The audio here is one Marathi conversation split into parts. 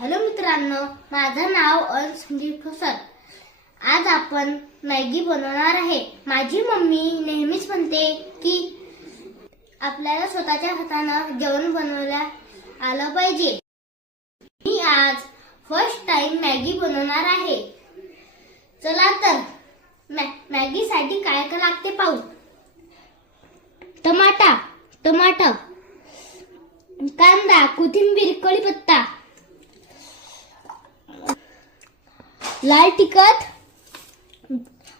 हॅलो मित्रांनो, माझं नाव संदीप ठोसर। आज आपण मॅगी बनवणार आहे। माझी मम्मी नेहमीच म्हणते की आपल्याला स्वतःच्या हाताने जेवण बनवायला आलं पाहिजे। मी आज फर्स्ट टाइम मॅगी बनवणार आहे। चला तर मॅगी साठी काय काय लागते पाहू। टमाटर, कांदा, कोथिंबीर, कढीपत्ता, लाल तिखट,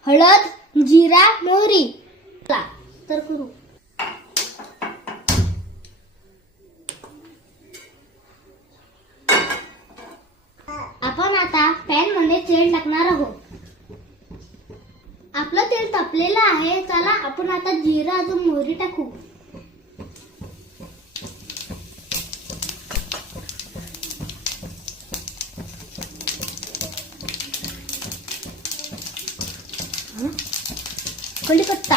हळद, जिरा, मोहरी। चला तर करू। आपण आता पॅन मध्ये तेल टाकणार आहोत। आपलं तेल तापलेलं आहे। चला आपण आता जिरा अजून मोहरी टाकू। कढीपत्ता,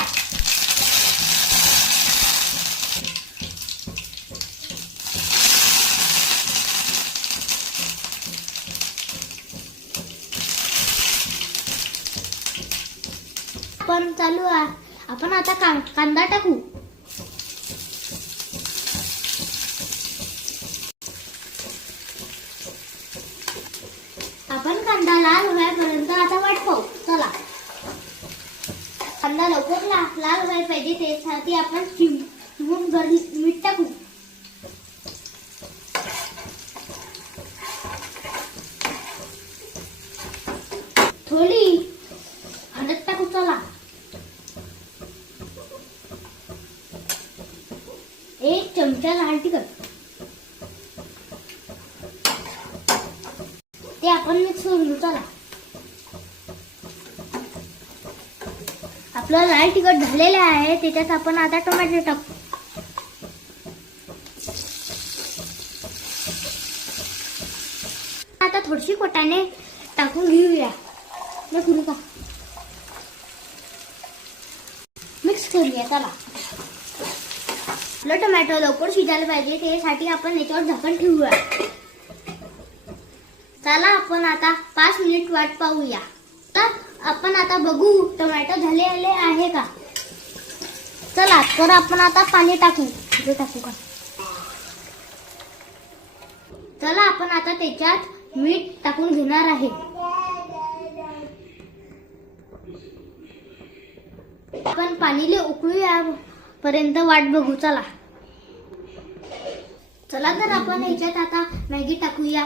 पण चालू आहे। आपण आता कांदा टाकू। आपण कांदा लाल होईपर्यंत आता वाट पाहू। चला, कांदा लवकर लाल व्हायला पाहिजे, त्यासाठी आपण चिमूटभर मीठ टाकू। थोडी हळद टाकू। चला, एक चमचा लाल तिखट, ते आपण मिक्स करू। चला, आपलं लाल तिखट झालेलं आहे। त्याच्यात आपण आता टोमॅटो टाकू। आता थोडीशी कोटाने टाकून घेऊया। करू का, मिक्स करूया। चला, आपलं टोमॅटो लवकर शिजायला पाहिजे, त्यासाठी आपण याच्यावर झाकण ठेवूया। चला, आपण आता 5 मिनिट वाट पाहूया। तर आपण आता बघू टोमॅटो झालेले आहे का। चला तर आपण आता पाणी टाकू का। चला, आपण आता त्याच्यात मीठ टाकून घेणार आहे। आपण पाणीले उकळूया पर्यंत वाट बघू। चला तर आपण याच्यात आता मॅगी टाकूया।